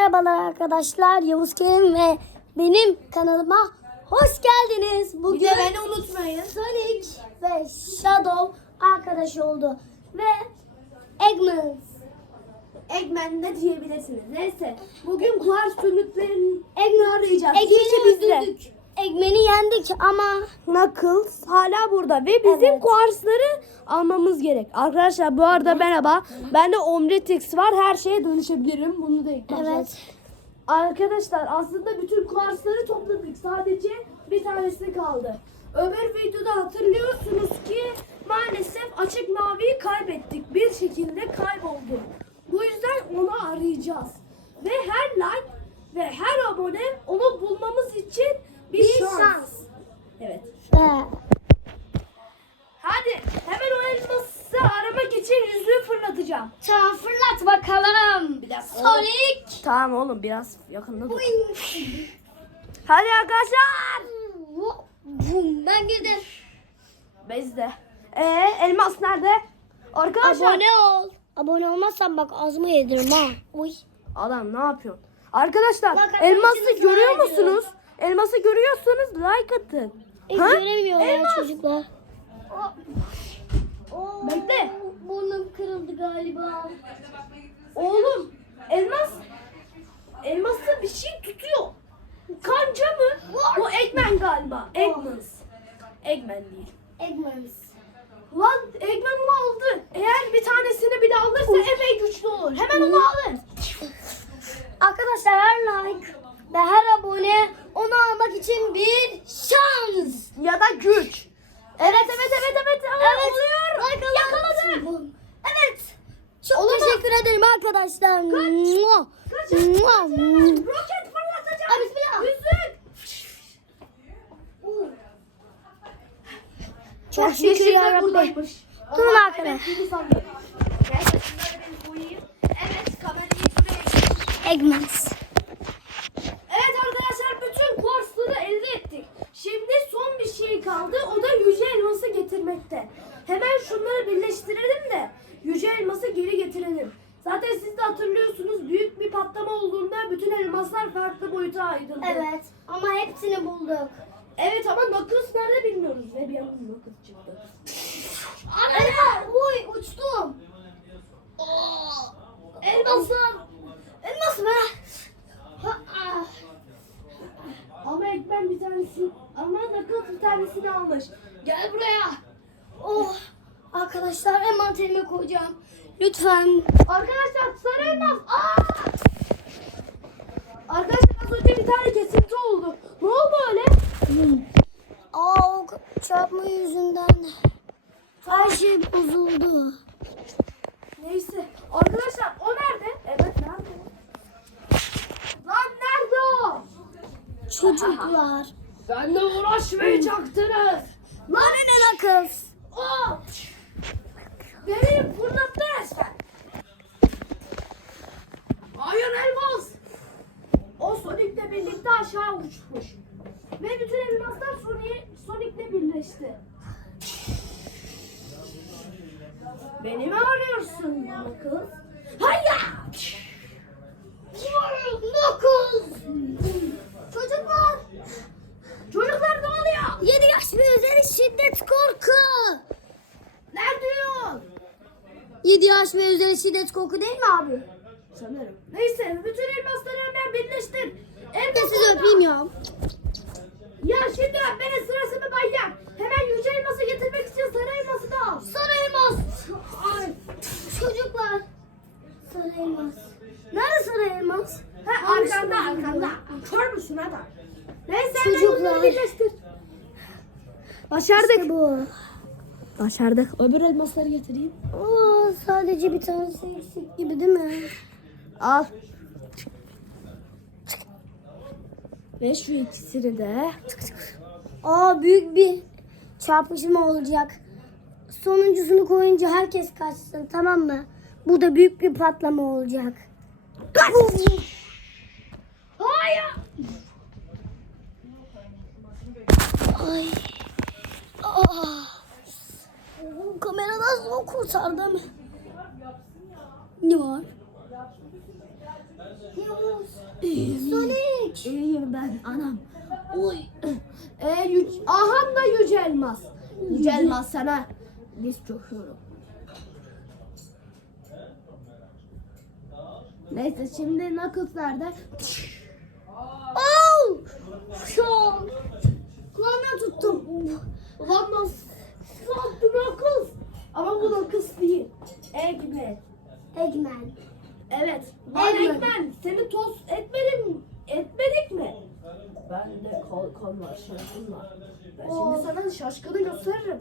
merhabalar arkadaşlar. Yavuz Kerim ve benim kanalıma hoş geldiniz. Bugün Bir de beni unutmayın. Sonic ve Shadow arkadaş oldu. Ve Eggmans. Eggman de diyebilirsiniz. Neyse. Bugün kuars sümüklerin Eggman arayacağız. De. öldürdük. Eggman'i yendik ama Knuckles hala burada ve bizim Evet. kuarsları almamız gerek. Arkadaşlar bu arada merhaba. Bende Omnitrix var. Her şeye dönüşebilirim. Bunu da başta- evet. Arkadaşlar aslında bütün kuarsları topladık. Sadece bir tanesi kaldı. Öbür videoda hatırlıyorsunuz ki maalesef açık maviyi kaybettik. Bir şekilde kayboldu. Bu yüzden onu arayacağız. Ve her like ve her abone onu bulmamız için bir, Bir şans. şans. Evet. Ve Hadi hemen o elması aramak için yüzüğü fırlatacağım. tamam fırlat bakalım. Bir dakika. Sonic. Tamam oğlum biraz yakında dur. Hadi arkadaşlar. Bum, Ben girdim. Bezde. Ee, elmas nerede? Arkadaşlar. Abone ol. Abone olmazsan bak ağzımı yediririm ha. Uy. Adam ne yapıyorsun? Arkadaşlar Bak, elması görüyor merak ediyor. Elması görüyorsanız like atın. E, Ha? göremiyorlar Elmas. çocuklar. Oo, Bekle. Burnum kırıldı galiba. Oğlum elmas elması bir şey tutuyor. Kanca mı? Bu Eggman galiba. Eggmans. Eggman değil. Eggmans. Lan Eggman onu aldı. Eğer bir tanesini bile alırsa epey güçlü olur. Hemen onu alır. Arkadaşlar her like ve her abone onu almak için bir şans. Ya da güç. Evet evet evet evet. Evet. Oluyor. Yakaladım. Evet. Çok Olamaz. teşekkür ederim arkadaşlar. Kaç. Mua. Roket fırlatacağım. Ay, bismillah. Yüzük. Çok şükür yarabbim. buradaymış. Durun arkadaşlar. evet, kamerayı getir. Eggmans. Evet arkadaşlar bütün kuarsları elde ettik. Şimdi son bir şey kaldı. O da yüce elması getirmekte. Hemen şunları birleştirelim de yüce elması geri getirelim. Zaten siz de hatırlıyorsunuz büyük bir patlama olduğunda bütün elmaslar farklı boyuta ayrıldı. Evet ama hepsini bulduk. Evet ama Knuckles nerede bilmiyoruz. Ve bir yandan Knuckles çıktı. Ana! Uy uçtum. Elmasım. Elmas. Ha, ah. Ama Ekmen bir tanesi ama Knuckles bir tanesini almış. Gel buraya. Oh. Arkadaşlar envanterime koyacağım. Lütfen. Arkadaşlar sarı elmas. Aa! Arkadaşlar az önce bir tane kesinti oldu. Ne oldu öyle? Aa o çarpma yüzünden her şey bozuldu. Neyse. Arkadaşlar o nerede? Evet nerede? Lan nerede o? Çocuklar. Benle uğraşmayacaktınız. Lan ne kız? O. Beni fırlattı resmen. Hayır elmas. O Sonic'le birlikte aşağı uçmuş. Ve bütün elmaslar Sonic, Sonic'le birleşti. Beni mi arıyorsun kız? Hayır. Dokuz. Çocuklar. Çocuklar ne oluyor? 7 yaş ve üzeri şiddet korku. Nerede diyor? 7 yaş ve üzeri şiddet korku değil mi abi? Sanırım. Neyse bütün elmasları hemen birleştir. Ben de Elmas sizi öpeyim ya. Ya şimdi öpmenin sırası mı bayan? Hemen yüce elması getirmek için sarı elması da al. Sarı elmas. Ay. Çocuklar. Sarı elmas. Nerede sarı elmas? Ha Hangisi arkanda bu? arkanda. Adam? Neyse hemen Çocuklar. birleştir. Başardık. İşte bu. Başardık. Öbür elmasları getireyim. Oo, sadece bir tanesi eksik gibi değil mi? Al. Ve şu ikisini de. Aa büyük bir çarpışma olacak. Sonuncusunu koyunca herkes kaçsın tamam mı? Bu da büyük bir patlama olacak. Hayır. Ay. Aa. Kameradan zor kurtardım. Ne var? Yavuz. Sonic. İyiyim ben anam. Uy. E, yüc Ahan da Yüce Elmas. Yüce Elmas sana diz çöküyorum. Neyse şimdi Knuckles nerede? Oh! Şu an. Kulağımdan tuttum. Ulan nasıl sattı Knuckles? Ama bu Knuckles değil. Eggman. Eggman. Evet. Lan Eggman. Eggman seni toz etmedim, etmedik mi? Ben de kalkan var, şaşkın var. Ben Oo. şimdi sana şaşkını gösteririm.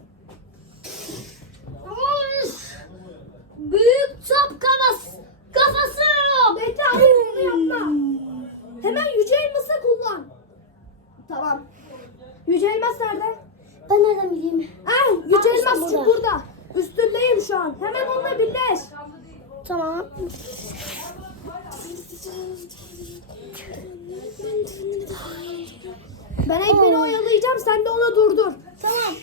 Büyük çap kafası. Kafası. Bekle abi bunu yapma. Hemen Yüce Elmas'ı kullan. Tamam. Yüce Elmas nerede? Ben nereden bileyim? Ah, Yüce Ah, işte Elmas burada. burada. Üstündeyim şu an. Hemen onunla birleş. Tamam. Ben Oo. oyalayacağım. Sen de onu durdur. Tamam.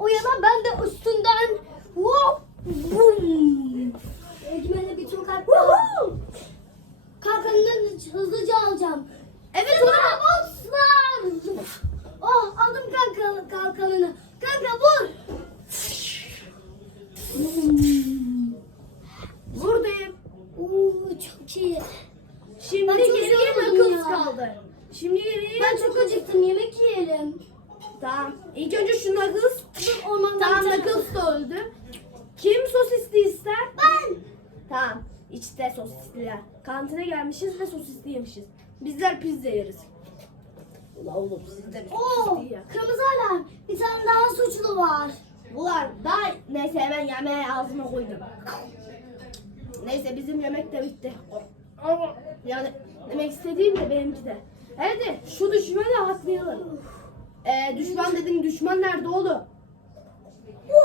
O yana ben de üstünden hop bum. Eggman'e bir tur kalk. Woohoo! Kalkanından hızlıca alacağım. Evet Sıra ona. bosslar. Oh aldım kalkanını. Kanka vur. Buradayım. Oo çok iyi. Şimdi Ben geriye ya. kaldı. Şimdi geriye Ben çok acıktım yemek yiyelim. Tamam. İlk önce şu ormandan Tamam Knuckles da öldü. Kim sosisli ister? Ben. Tamam. İşte sosisliler. Kantine gelmişiz ve sosisli yemişiz. Bizler pizza yeriz. Ula oğlum de Oo kırmızı alarm. Bir tane daha suçlu var. Ulan daha neyse hemen yemeği ağzıma koydum. Neyse bizim yemek de bitti. Yani demek istediğim de benimki de. Hadi şu düşmanı haklayalım. Ee, düşman dedin düşman nerede oğlum?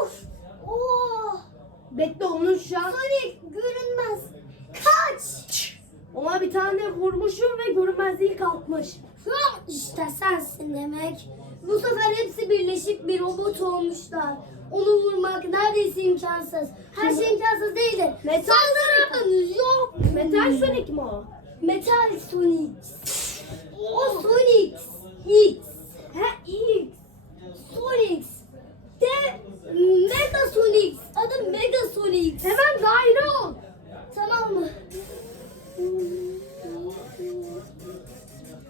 Uf. Oo. Bekle onun şu an Sonic görünmez. Kaç. ona bir tane vurmuşum ve görünmezliği kalkmış. İşte sensin demek. Bu sefer hepsi birleşip bir robot olmuşlar. Onu vurmak neredeyse imkansız. Her şey imkansız değildir. Metal Saldırımız yok. Metal Sonic mi o? Metal Sonic. O Sonic.